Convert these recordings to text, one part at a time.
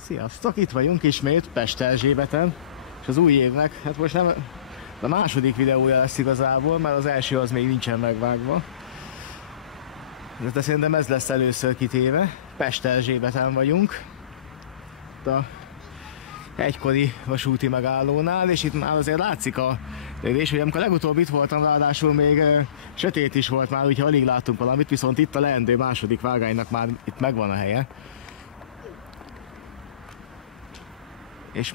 Sziasztok, itt vagyunk ismét Pesterzsébeten, és az új évnek, hát most nem a második videója lesz igazából, mert az első az még nincsen megvágva. De szerintem ez lesz először kitéve. Pesterzsébeten vagyunk, a egykori vasúti megállónál, és itt már azért látszik a lövés, hogy amikor legutóbb itt voltam, ráadásul még sötét is volt már, úgyhogy alig láttunk valamit, viszont itt a leendő második vágánynak már itt megvan a helye. És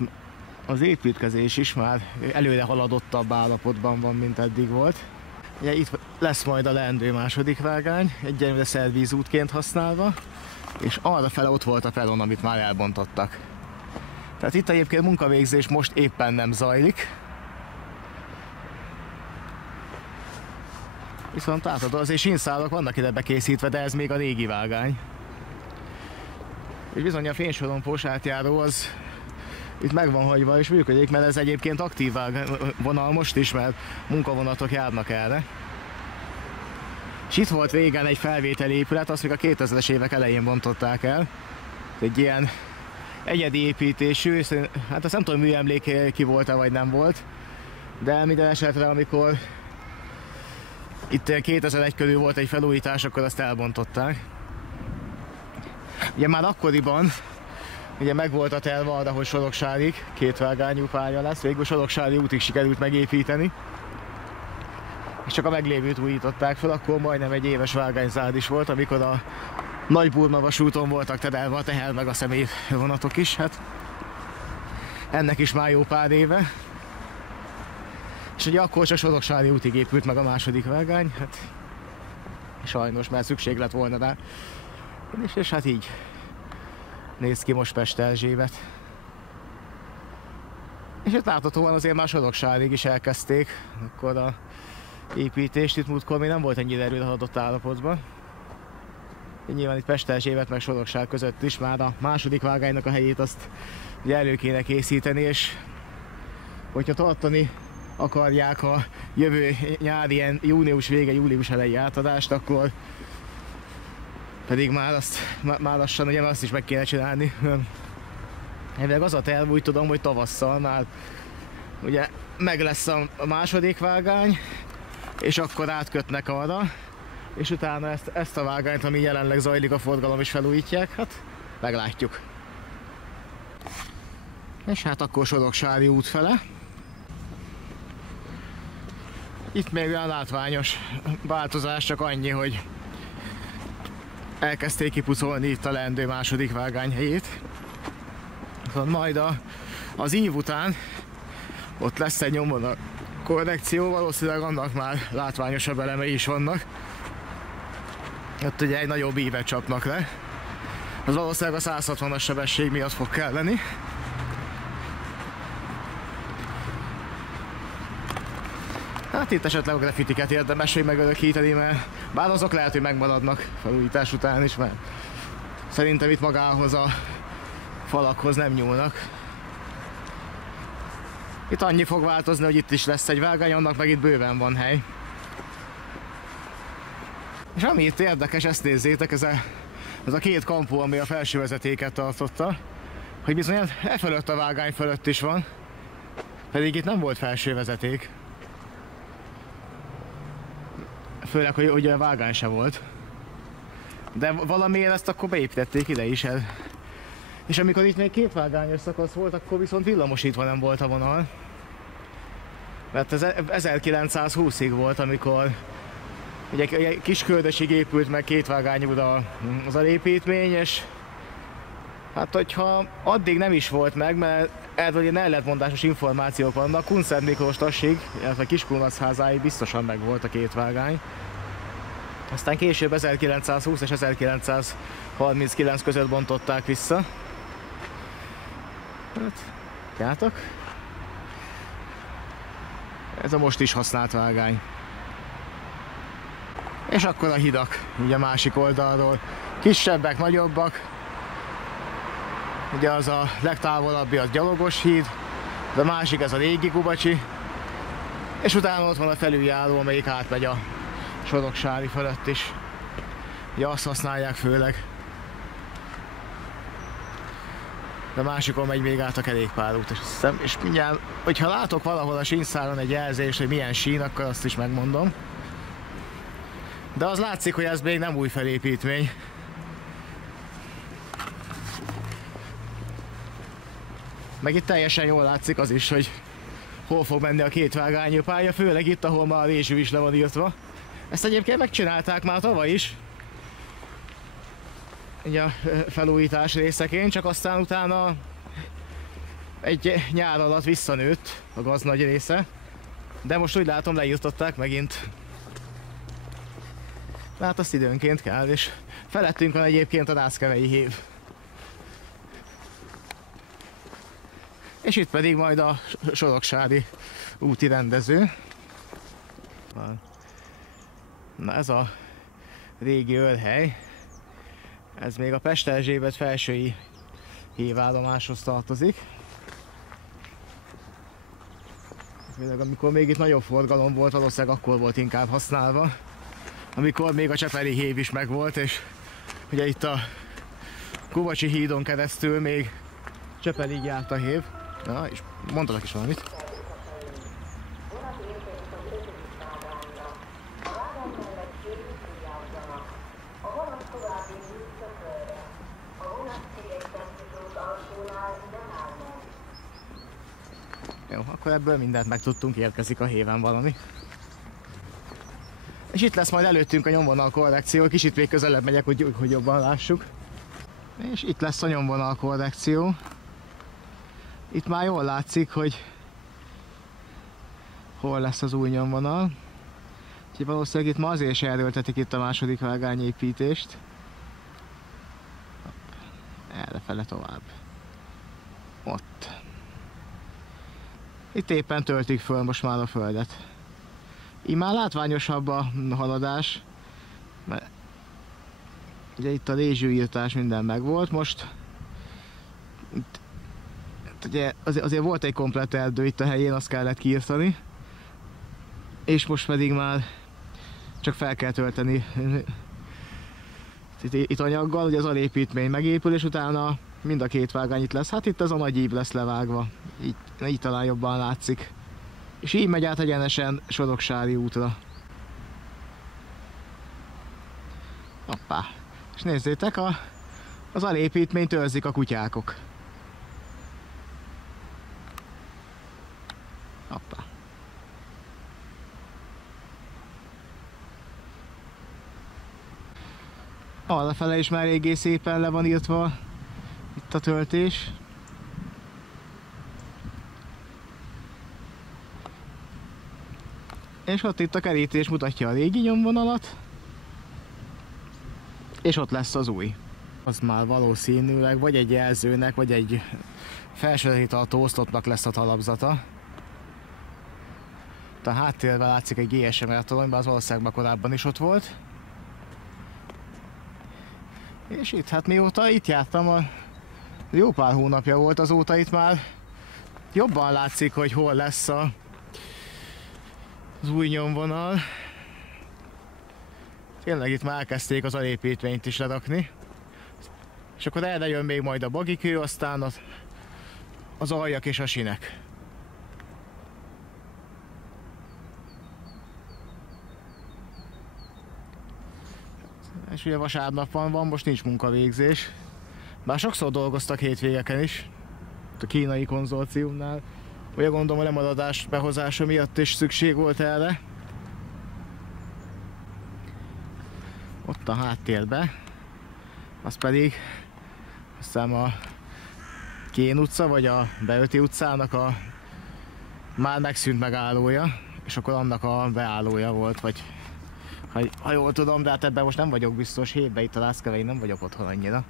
az építkezés is már előre haladottabb állapotban van, mint eddig volt. Ugye itt lesz majd a leendő második vágány, egyenlőre szervízútként használva, és arra fele ott volt a peron, amit már elbontottak. Tehát itt egyébként munkavégzés most éppen nem zajlik. Viszont látható, azért sínszálak vannak ide bekészítve, de ez még a régi vágány. És bizony a fénysorompós átjáró az itt meg van hagyva és működik, mert ez egyébként aktív vonal most is, mert munkavonatok járnak erre. És itt volt régen egy felvételi épület, azt még a 2000-es évek elején bontották el. Egy ilyen egyedi építésű, hát azt nem tudom, műemlék ki volt-e vagy nem volt, de minden esetre amikor itt 2001 körül volt egy felújítás, akkor azt elbontották. Ugye már akkoriban ugye meg volt a terve arra, hogy Soroksárig kétvágányú pálya lesz, végül Soroksári útig sikerült megépíteni. És csak a meglévőt újították fel, akkor majdnem egy éves vágányzád is volt, amikor a Nagy-Burma vasúton voltak terelve a teher meg a személyvonatok is. Hát ennek is már jó pár éve. És ugye akkor csak Soroksári útig épült meg a második vágány, hát sajnos, mert szükség lett volna rá. És hát így néz ki most Pesterzsébet. És itt láthatóan azért már Soroksárig is elkezdték akkor a építést, itt múltkor még nem volt ennyire erőre haladott állapotban. Nyilván itt Pesterzsébet meg Sorokság között is már a második vágánynak a helyét azt ugye elő kéne készíteni, és hogyha tartani akarják a jövő nyári ilyen június vége, július elejé átadást, akkor pedig már lassan ugye azt is meg kéne csinálni. Elvileg az a terv, úgy tudom, hogy tavasszal már ugye meg lesz a második vágány, és akkor átkötnek arra, és utána ezt a vágányt, ami jelenleg zajlik a forgalom, is felújítják, hát meglátjuk. És hát akkor Soroksári út fele. Itt még olyan látványos változás, csak annyi, hogy elkezdték kipucolni itt a leendő második vágány helyét. Majd az ív után ott lesz egy nyomvonal korrekció, valószínűleg annak már látványosabb elemei is vannak. Ott ugye egy nagyobb ívet csapnak le. Az valószínűleg a 160-as sebesség miatt fog kelleni. Hát itt esetleg a graffitiket érdemes, hogy megörökíteni, mert bár azok lehet, hogy megmaradnak felújítás után is, mert szerintem itt magához a falakhoz nem nyúlnak. Itt annyi fog változni, hogy itt is lesz egy vágány, annak meg itt bőven van hely. És ami itt érdekes, ezt nézzétek, ez a két kampó, ami a felső vezetéket tartotta, hogy bizony e fölött a vágány fölött is van, pedig itt nem volt felső vezeték. Főleg, hogy a vágány se volt. De valamiért ezt akkor beépítették ide is. És amikor itt még két vágányos szakasz volt, akkor viszont villamosítva nem volt a vonal. Mert ez 1920-ig volt, amikor ugye Kisköldösig épült meg kétvágányú az a építmény, és hát hogyha addig nem is volt meg, mert erről ilyen ellentmondásos információk vannak, Kunszent Miklós Tassig, illetve Kiskunhazáig biztosan meg volt a két vágány. Aztán később 1920 és 1939 között bontották vissza. Hát, látjátok? Ez a most is használt vágány. És akkor a hidak, ugye a másik oldalról. Kisebbek, nagyobbak. Ugye az a legtávolabbi az Gyalogos híd, de a másik ez a régi Gubacsi. És utána ott van a felüljáró, amelyik átmegy a Soroksári fölött is. Ugye azt használják főleg. de másikon megy még át a kerékpárút, és mindjárt, hogyha látok valahol a sínszáron egy jelzést, hogy milyen sín, akkor azt is megmondom. De az látszik, hogy ez még nem új felépítmény. Meg itt teljesen jól látszik az is, hogy hol fog menni a kétvágányú pálya, főleg itt, ahol már a Rézsű is le van írtva. Ezt egyébként megcsinálták már tavaly is, ugye a felújítás részeként, csak aztán utána egy nyár alatt visszanőtt a gaz nagy része, de most úgy látom leírtották megint. Hát azt időnként kell, és felettünk van egyébként a Nászkevei hév. És itt pedig majd a soroksári úti rendező. Na ez a régi őrhely. Ez még a Pest Erzsébet felsői hévállomáshoz tartozik. Amikor még itt nagyobb forgalom volt, valószínűleg akkor volt inkább használva. Amikor még a Csepeli hév is megvolt, és ugye itt a Kovacsi hídon keresztül még Csepelig járt a hév. Na, és mondtalak is valamit. Jó, akkor ebből mindent megtudtunk, érkezik a héven valami. És itt lesz majd előttünk a nyomvonal korrekció, kicsit még közelebb megyek, hogy jobban lássuk. És itt lesz a nyomvonal korrekció. Itt már jól látszik, hogy hol lesz az új nyomvonal. Úgyhogy valószínűleg itt ma azért se erőltetik itt a második vágányépítést. Errefele tovább. Ott. Itt éppen töltik föl most már a földet. Így már látványosabb a haladás, mert ugye itt a rézsűírtás minden megvolt, most ugye azért volt egy komplett erdő itt a helyén, azt kellett kiírtani, és most pedig már csak fel kell tölteni itt anyaggal, hogy az alépítmény megépül, és utána mind a két vágány itt lesz. Hát itt ez a nagy ív lesz levágva, így talán jobban látszik. És így megy át egyenesen Soroksári útra. Hoppá! És nézzétek, az alépítményt őrzik a kutyákok. Hoppá! Arrafele is már eléggé szépen le van írtva itt a töltés. És ott itt a kerítés mutatja a régi nyomvonalat, és ott lesz az új. Az már valószínűleg vagy egy jelzőnek, vagy egy felsőletítartó oszloppnak lesz a talapzata. A háttérben látszik egy GSM-R torony, az valószínűleg korábban is ott volt. És itt, hát mióta itt jártam, jó pár hónapja volt azóta, itt már jobban látszik, hogy hol lesz az új nyomvonal. Tényleg itt már elkezdték az alépítményt is lerakni. És akkor erre jön még majd a bagikő, aztán az aljak és a sinek. És ugye vasárnap van, most nincs munkavégzés. Bár sokszor dolgoztak hétvégeken is, a kínai konzorciumnál. Ugye gondolom a lemaradás behozása miatt is szükség volt erre. Ott a háttérbe, az pedig azt hiszem a Kén utca, vagy a Beöti utcának a már megszűnt megállója, és akkor annak a beállója volt, vagy ha jól tudom, de hát ebben most nem vagyok biztos, hétben itt a Nászkevein nem vagyok otthon annyira.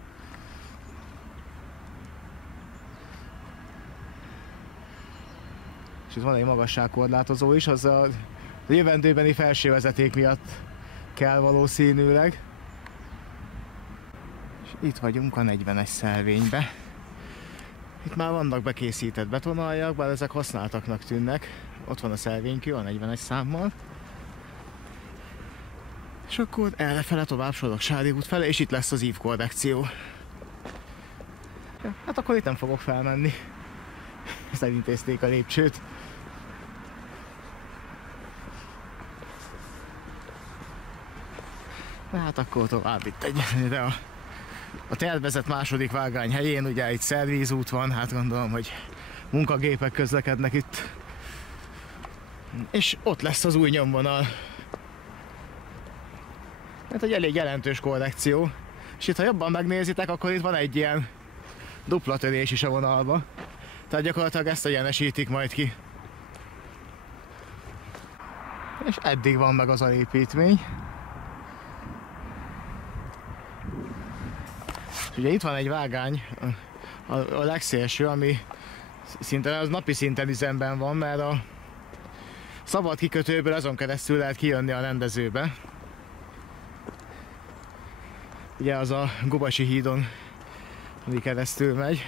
És itt van egy magasságkorlátozó is, az a jövendőbeni felsővezeték miatt kell valószínűleg. És itt vagyunk a 40-es szelvénybe. Itt már vannak bekészített betonaljak, bár ezek használtaknak tűnnek. Ott van a szelvénykő a 40-es számmal. És akkor errefele tovább Soroksári út fele, és itt lesz az ívkorrekció. Ja, hát akkor itt nem fogok felmenni. Ezt elintézték a lépcsőt. Hát akkor tovább itt egyelőre a tervezett második vágány helyén, ugye itt szervízút van, hát gondolom, hogy munkagépek közlekednek itt. És ott lesz az új nyomvonal. Hát egy elég jelentős korrekció. És itt, ha jobban megnézitek, akkor itt van egy ilyen dupla törés is a vonalba. Tehát gyakorlatilag ezt egyenesítik majd ki. És eddig van meg az alépítmény. És ugye itt van egy vágány, a legszélső, ami szinte az napi szinten üzemben van, mert a szabad kikötőből azon keresztül lehet kijönni a rendezőbe. Ugye az a Gubasi hídon keresztül megy.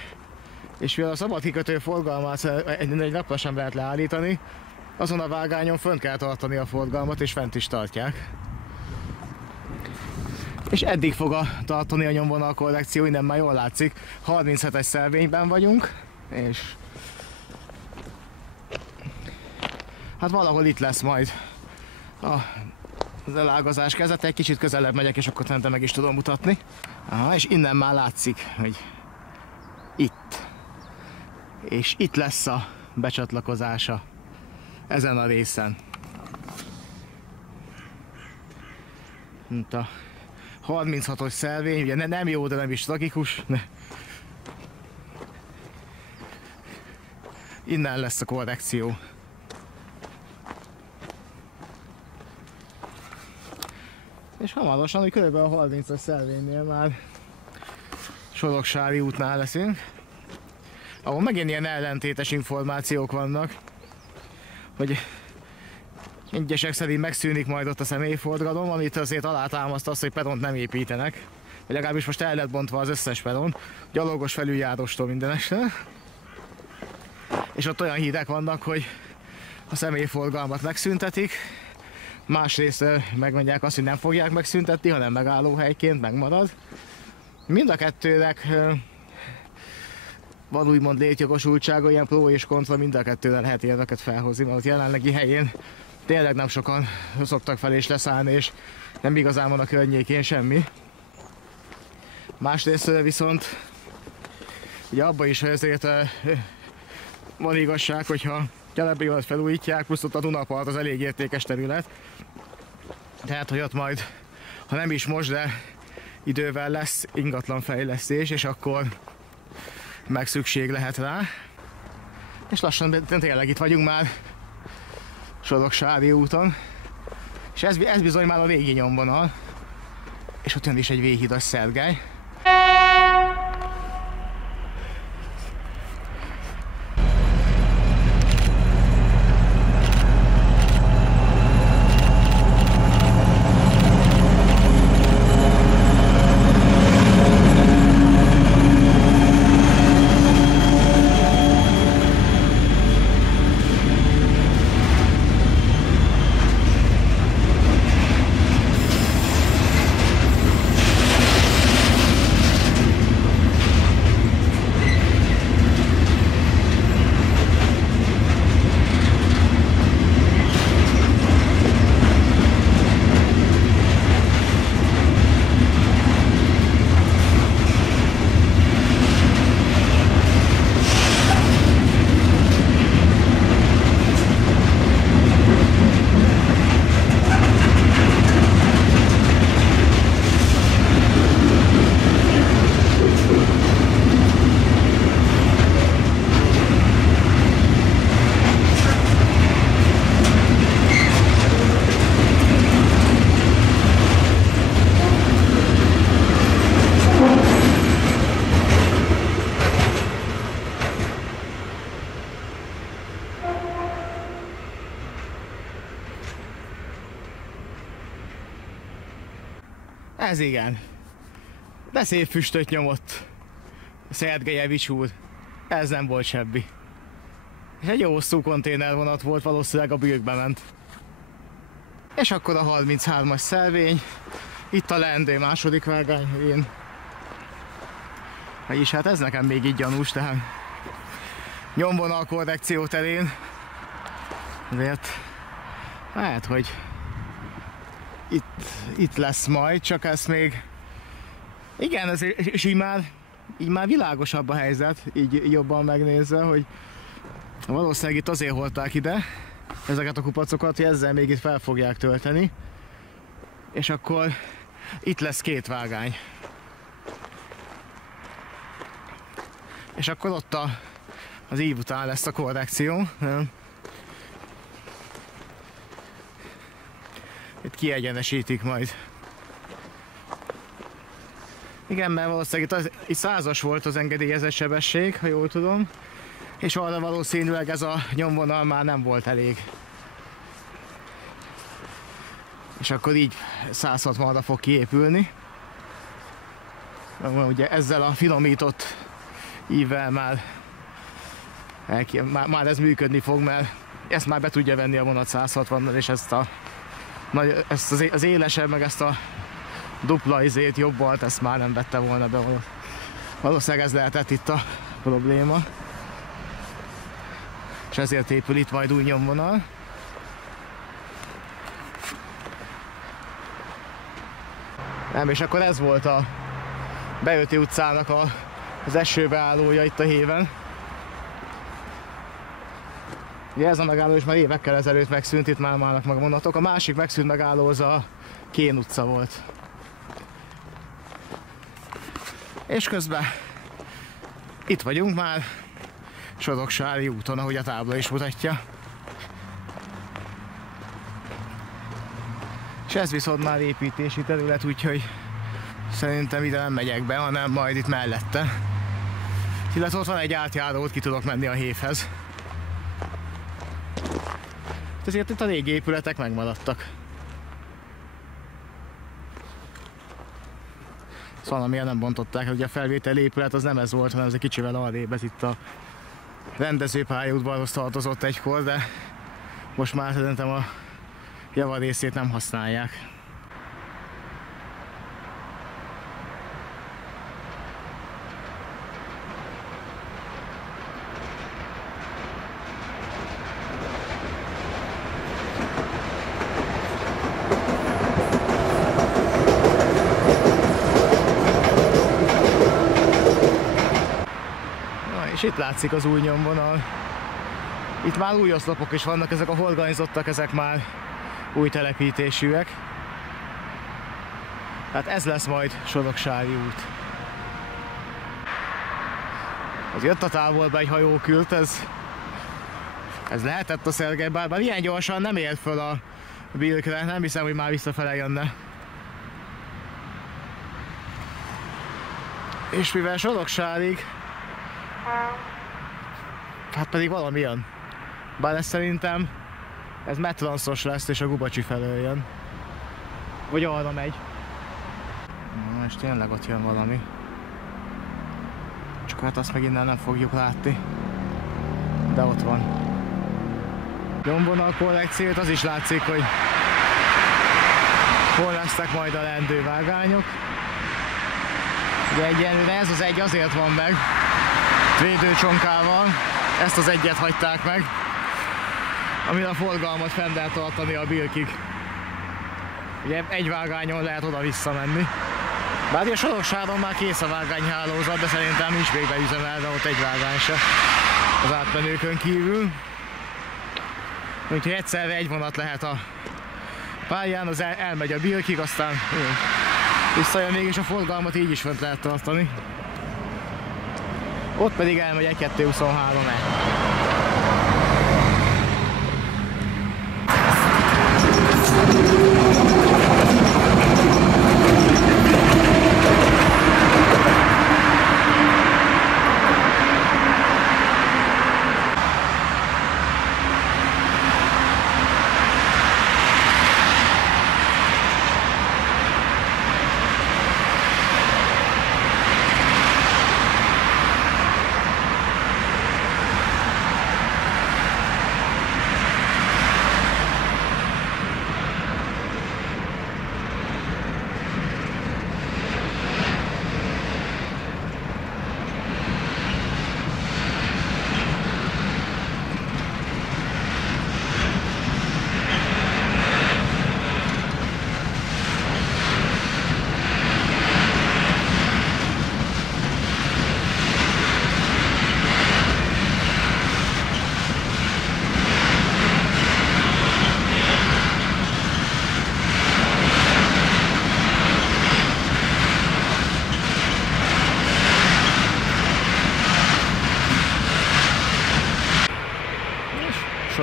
És mivel a szabad kikötő forgalmát egy napra sem lehet leállítani, azon a vágányon fönn kell tartani a forgalmat, és fent is tartják. És eddig fog tartani a nyomvonal korrekció, innen már jól látszik. 37-es szelvényben vagyunk, és hát valahol itt lesz majd az elágazás kezdete. Egy kicsit közelebb megyek, és akkor szerintem meg is tudom mutatni. Aha, és innen már látszik, hogy itt. És itt lesz a becsatlakozása ezen a részen. Mint a 36-os szelvény, ugye nem jó, de nem is tragikus. Innen lesz a korrekció. És hamarosan, hogy kb. A 30-as szelvénynél már Soroksári útnál leszünk, ahol megint ilyen ellentétes információk vannak, hogy egyesek szerint megszűnik majd ott a személyforgalom, amit azért alátámaszt az, hogy peront nem építenek. Vagy legalábbis most el lett bontva az összes peron, gyalogos felüljárostól mindenesre. És ott olyan hírek vannak, hogy a személyforgalmat megszüntetik, másrészt megmondják azt, hogy nem fogják megszüntetni, hanem megállóhelyként megmarad. Mind a kettőnek van úgymond létjogosultsága, ilyen pro és kontra, mind a kettőre lehet érveket felhozni, mert ott jelenlegi helyén tényleg nem sokan szoktak fel és leszállni, és nem igazán van a környékén semmi. Másrészt viszont ugye abban is azért van igazság, hogyha Kelebélet felújítják, plusz ott a Dunapart az elég értékes terület. Tehát, hogy ott majd, ha nem is most, de idővel lesz ingatlanfejlesztés, és akkor meg szükség lehet rá. És lassan tényleg itt vagyunk már Soroksári úton. És ez bizony már a régi nyomvonal. És ott jön is egy véghidas Szergály. Ez igen. De szép füstöt nyomott Szergejevics úr. Ez nem volt semmi. És egy jó hosszú konténervonat volt, valószínűleg a bűkbe ment. És akkor a 33-as szelvény. Itt a leendő második vágány helyén. Vagyis hát ez nekem még így gyanús, tehát nyomvonal korrekció terén azért lehet, hogy itt lesz majd, csak ezt még igen, és így már világosabb a helyzet, így jobban megnézve, hogy valószínűleg itt azért hordták ide ezeket a kupacokat, hogy ezzel még itt fel fogják tölteni, és akkor itt lesz 2 vágány. És akkor ott az ív után lesz a korrekció. Itt kiegyenesítik majd. Igen, mert valószínűleg itt 100-as volt az engedélyezett sebesség, ha jól tudom. És arra valószínűleg ez a nyomvonal már nem volt elég. És akkor így 160-ra fog kiépülni. Ugye ezzel a finomított ívvel már ez működni fog, mert ezt már be tudja venni a vonat 160-nal, és ezt az élesebb, meg ezt a dupla jobbalt, ezt már nem vette volna be. Valószínűleg ez lehetett itt a probléma. És ezért épül itt majd új nyomvonal. Nem, és akkor ez volt a Beöti utcának az esőbeállója itt a héven. Ugye ez a megálló is már évekkel ezelőtt megszűnt, itt már állnak meg vonatok. A másik megszűnt megálló az a Kén utca volt. És közben itt vagyunk már Soroksári úton, ahogy a tábla is mutatja. És ez viszont már építési terület, úgyhogy szerintem ide nem megyek be, hanem majd itt mellette. Illetve ott van egy átjáró, ott ki tudok menni a hévhez. Ezért itt a régi épületek megmaradtak. Szóval valamiért nem bontották, hogy a felvételi épület az nem ez volt, hanem ez egy kicsivel arrébb, ez itt a rendezőpályaudvarhoz tartozott egykor, de most már szerintem a javarészét nem használják. És itt látszik az új nyomvonal. Itt már új oszlopok is vannak, ezek a horganizottak, ezek már új telepítésűek. Tehát ez lesz majd Soroksári út. Az jött a távolba egy hajókült, ez lehetett a Szergely, bár ilyen gyorsan nem ért föl a Bilkre, nem hiszem, hogy már visszafele jönne. És mivel Soroksárig, hát pedig valami jön. Bár ez szerintem ez metranszos lesz, és a Gubacsi felől jön. Vagy arra megy. Na, és tényleg ott jön valami. Csak hát azt meg innen nem fogjuk látni. De ott van. Nyomvonal korrekciót, az is látszik, hogy hol lesznek majd a leendővágányok. Ugye egyenlőre ez az egy azért van meg védőcsonkával, ezt az egyet hagyták meg, amin a forgalmat fenn lehet tartani a Bilkig. Ugye egy vágányon lehet oda-vissza menni. Bár a Soroksáron már kész a vágányhálózat, de szerintem nincs még beüzemelve ott egy vágány se az átmenőkön kívül. Úgyhogy egyszerre egy vonat lehet a pályán, az elmegy a Bilkig, aztán visszajön, mégis a forgalmat így is fönt lehet tartani. Ott pedig elmegy 1-2-23-e.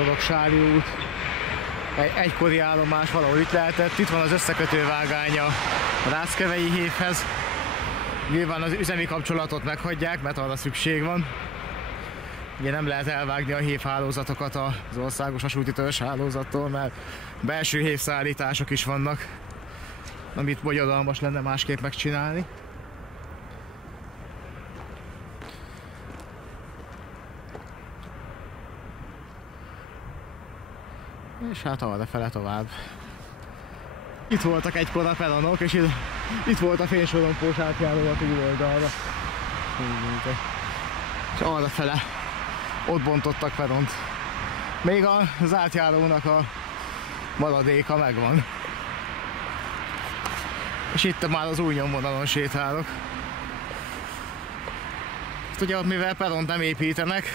Soroksári út, egy egykori állomás valahol itt lehetett. Itt van az összekötővágány a Ráckevei hévhez. Nyilván az üzemi kapcsolatot meghagyják, mert arra szükség van. Ugye nem lehet elvágni a hévhálózatokat az országos vasúti törzshálózattól, mert belső hévszállítások is vannak, amit bonyolulmas lenne másképp megcsinálni. És hát arrafele tovább. Itt voltak egykor a peronok, és itt volt a fénysorompós átjáró a túloldalra. És arrafele ott bontottak peront. Még az átjárónak a maradéka megvan. És itt már az új nyomvonalon sétálok. Ugye, mivel peront nem építenek,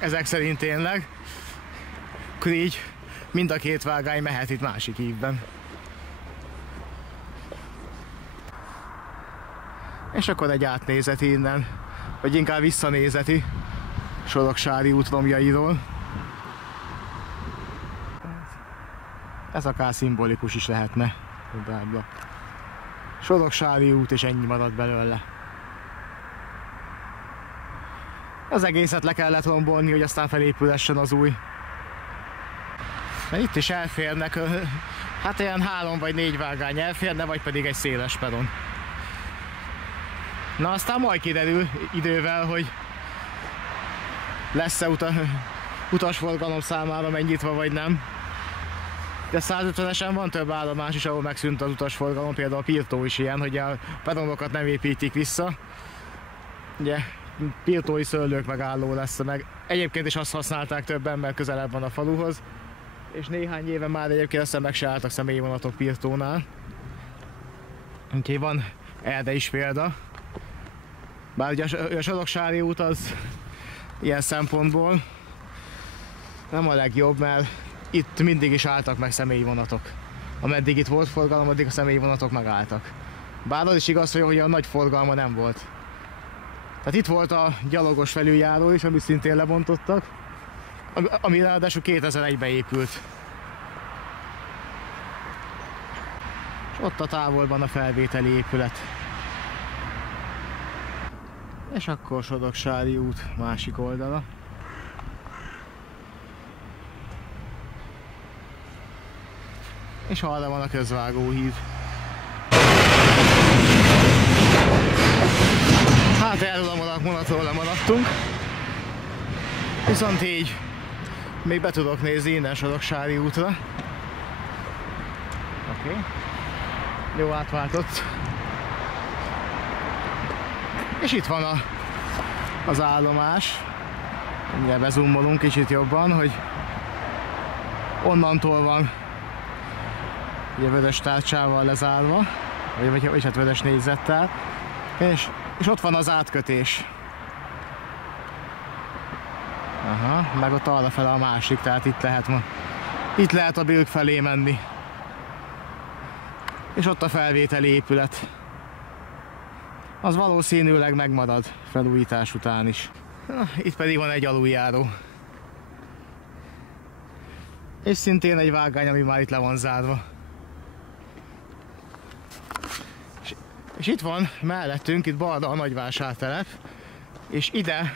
ezek szerint tényleg, akkor így mind a két vágány mehet itt másik ívben. És akkor egy átnézeti innen, vagy inkább visszanézeti Soroksári út romjairól. Ez akár szimbolikus is lehetne. Soroksári út, és ennyi maradt belőle. Az egészet le kellett rombolni, hogy aztán felépülhessen az új. Mert itt is elférnek, hát olyan 3 vagy 4 vágány elférne, vagy pedig egy széles peron. Na aztán majd kiderül idővel, hogy lesz-e utasforgalom számára megnyitva vagy nem. De 150-esen van több állomás is, ahol megszűnt az utasforgalom, például a Pirtó is ilyen, hogy a peronokat nem építik vissza. Ugye pirtói szőlők megálló lesz, meg egyébként is azt használták többen, mert közelebb van a faluhoz. És néhány éve már egyébként aztán meg se álltak személyi vonatok Pirtónál. Úgyhogy van erre is példa. Bár ugye a Soroksári út az ilyen szempontból nem a legjobb, mert itt mindig is álltak meg személyi vonatok. Ameddig itt volt forgalom, addig a személyi vonatok megálltak. Bár az is igaz, hogy olyan nagy forgalma nem volt. Tehát itt volt a gyalogos felüljáró is, amit szintén lebontottak, ami ráadásul 2001-ben épült. És ott a távolban a felvételi épület. És akkor Soroksári út másik oldala. És arra van a közvágóhíd. Hát erről a vonatról lemaradtunk. Viszont így még be tudok nézni innen Soroksári útra. Oké. Jó, átváltott. És itt van az állomás. Mindjárt bezoomolunk kicsit jobban, hogy onnantól van ugye vörös tárcsával lezárva, vagy hát vörös négyzettel, és ott van az átkötés. Aha, meg ott arrafele a másik, tehát itt lehet a Bilk felé menni. És ott a felvételi épület. Az valószínűleg megmarad felújítás után is. Itt pedig van egy aluljáró. És szintén egy vágány, ami már itt le van zárva. És itt van mellettünk, itt balra a nagyvásártelep, és ide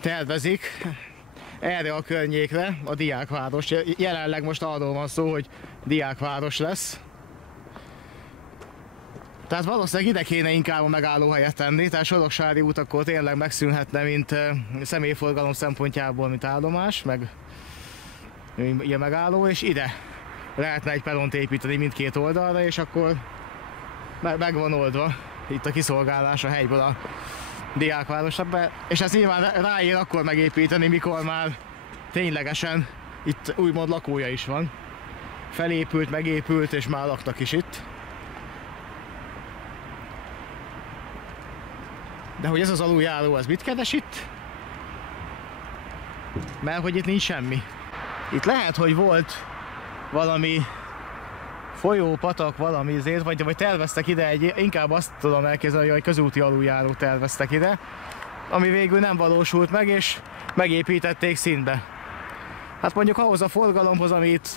tervezik erre a környékre a diákváros. Jelenleg most arról van szó, hogy diákváros lesz. Tehát valószínűleg ide kéne inkább a megállóhelyet tenni, tehát Soroksári út akkor tényleg megszűnhetne, mint személyforgalom szempontjából, mint állomás, meg ilyen megálló, és ide lehetne egy peront építeni mindkét oldalra, és akkor meg van oldva itt a kiszolgálás a helyből a diákvárosra, és ezt nyilván ráér akkor megépíteni, mikor már ténylegesen itt úgymond lakója is van. Felépült, megépült, és már laktak is itt. De hogy ez az aluljáró, az mit keres itt? Mert hogy itt nincs semmi. Itt lehet, hogy volt valami folyó, patak, valami azért, vagy terveztek ide inkább azt tudom elképzelni, hogy közúti aluljárót terveztek ide, ami végül nem valósult meg, és megépítették színbe. Hát mondjuk ahhoz a forgalomhoz, amit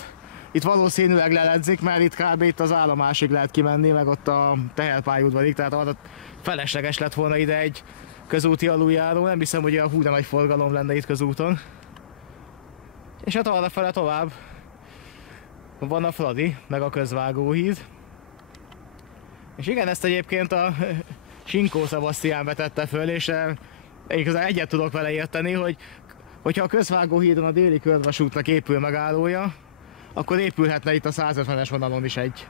itt valószínűleg leledzik, mert itt kb. Itt az állomásig lehet kimenni, meg ott a teherpályaudvarig, tehát arra felesleges lett volna ide egy közúti aluljáró, nem hiszem, hogy olyan hú de nagy forgalom lenne itt közúton. És hát arrafele tovább van a Fradi, meg a Közvágóhíd. És igen, ezt egyébként a Sinkó Sebastián vetette föl, és igazán egyet tudok vele érteni, hogyha a Közvágóhídon a déli körvasútnak épül megállója, akkor épülhetne itt a 150-es vonalon is egy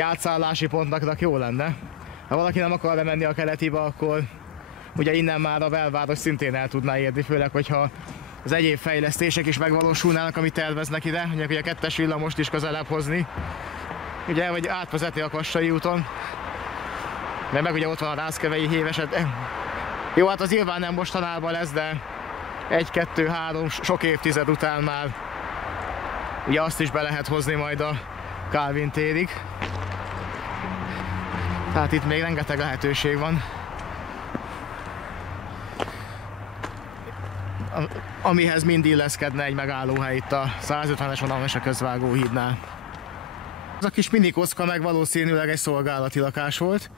átszállási pontnak jó lenne. Ha valaki nem akar lemenni a keletibe, akkor ugye innen már a belváros szintén el tudná érni, főleg hogyha az egyéb fejlesztések is megvalósulnának, amit terveznek ide, hogy a 2-es villamost is közelebb hozni, ugye, vagy átvezetni a Kassai úton, mert meg ugye ott van a Rászkevei héveset. Jó, hát az nyilván nem mostanában lesz, de 1-2-3 sok évtized után már ugye azt is be lehet hozni majd a Kálvin térig. Tehát itt még rengeteg lehetőség van, amihez mind illeszkedne egy megállóhely itt a 150-es vonalon és a Közvágóhídnál. Ez a kis minikocka meg valószínűleg egy szolgálati lakás volt.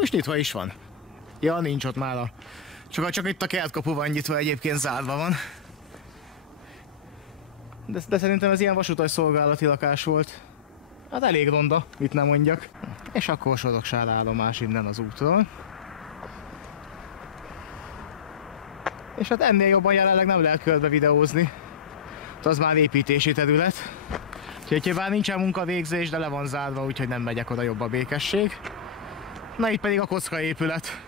És nyitva is van. Ja, nincs ott már csak itt a kertkapu van nyitva, egyébként zárva van. De szerintem ez ilyen vasutas szolgálati lakás volt. Hát elég ronda, mit nem mondjak. És akkor Soroksár állomás innen az útról. És hát ennél jobban jelenleg nem lehet körbe videózni. Az már építési terület. Úgyhogy bár nincsen munkavégzés, de le van zárva, úgyhogy nem megyek oda, jobb a békesség. Na itt pedig a kockaépület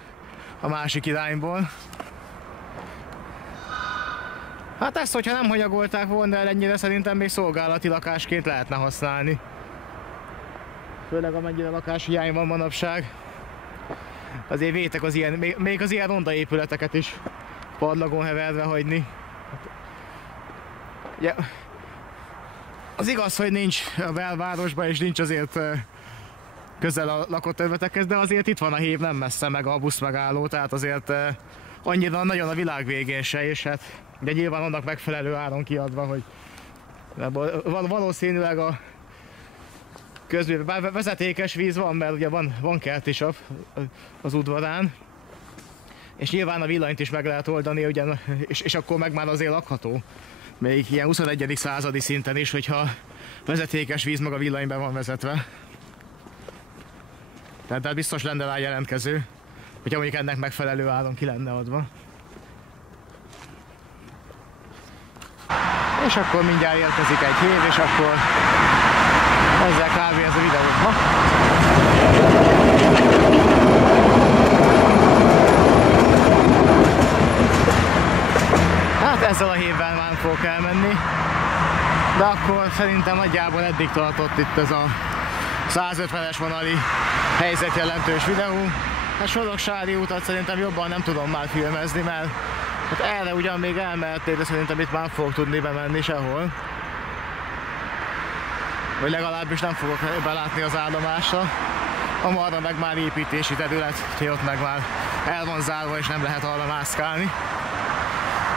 a másik irányból. Hát ezt, hogyha nem hanyagolták volna el ennyire, szerintem még szolgálati lakásként lehetne használni. Főleg amennyire lakáshiány van manapság. Azért vétek az ilyen, még az ilyen ronda épületeket is padlagon heverve hagyni. Ja. Az igaz, hogy nincs a belvárosban, és nincs azért közel a lakott területekhez, de azért itt van a hév nem messze, meg a busz megálló, tehát azért annyira nagyon a világ végén se, és hát de nyilván annak megfelelő áron kiadva, hogy valószínűleg a közben vezetékes víz van, mert ugye van kertisap az udvarán, és nyilván a villanyt is meg lehet oldani, ugye, és akkor meg már azért lakható. Még ilyen 21. századi szinten is, hogyha vezetékes víz maga villanyban van vezetve. Tehát biztos lenne rá jelentkező, hogyha mondjuk ennek megfelelő áron ki lenne adva. És akkor mindjárt érkezik egy hév, és akkor ezzel kb. Ez a videó. Hát ezzel a hévvel már nem fogok elmenni, de akkor szerintem nagyjából eddig tartott itt ez a 150-es vonali helyzetjelentős videó. A Soroksári utat szerintem jobban nem tudom már filmezni, mert hát erre ugyan még elmehetnék, de szerintem itt már fogok tudni bemenni sehol. Vagy legalábbis nem fogok belátni az állomásra. Amarra meg már építési terület, úgyhogy ott meg már el van zárva és nem lehet arra mászkálni.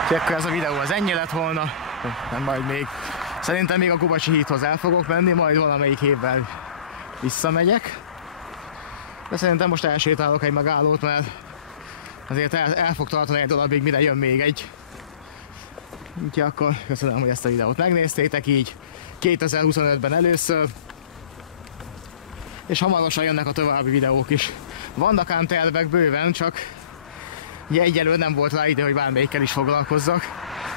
Úgyhogy akkor ez a videó az ennyi lett volna, nem majd még. Szerintem még a Gubacsi hídhoz el fogok menni, majd valamelyik évvel visszamegyek. De szerintem most elsétálok egy megállót, mert azért el fog tartani egy darabig, mire jön még egy. Úgyhogy akkor köszönöm, hogy ezt a videót megnéztétek így 2025-ben először. És hamarosan jönnek a további videók is. Vannak ám tervek bőven, csak ugye egyelőre nem volt rá idő, hogy bármelyikkel is foglalkozzak.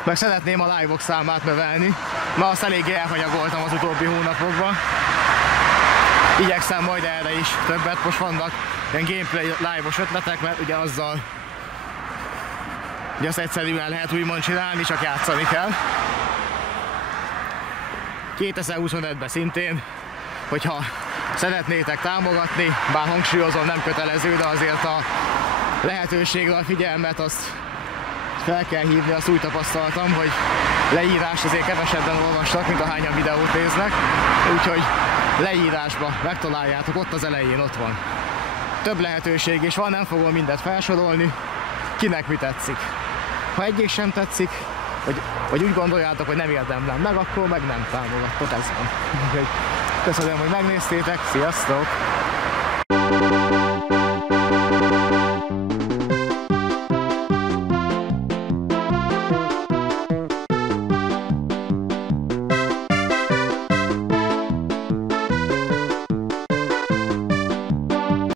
Meg szeretném a live-ok számát növelni, mert azt eléggé elhanyagoltam az utóbbi hónapokban. Igyekszem majd erre is többet, most vannak ilyen gameplay live-os ötletek, mert ugye azzal ugye azt egyszerűen lehet úgymond csinálni, csak játszani kell. 2025-ben szintén, hogyha szeretnétek támogatni, bár hangsúlyozom, nem kötelező, de azért a lehetőségre a figyelmet azt fel kell hívni, azt úgy tapasztaltam, hogy leírás azért kevesebben olvastak, mint ahányan videót néznek, úgyhogy leírásba megtaláljátok, ott az elején ott van. Több lehetőség is van, nem fogom mindet felsorolni, kinek mi tetszik. Ha egyik sem tetszik, vagy úgy gondoljátok, hogy nem érdemlem meg, akkor meg nem támogattok, ez van. Úgyhogy köszönöm, hogy megnéztétek, sziasztok!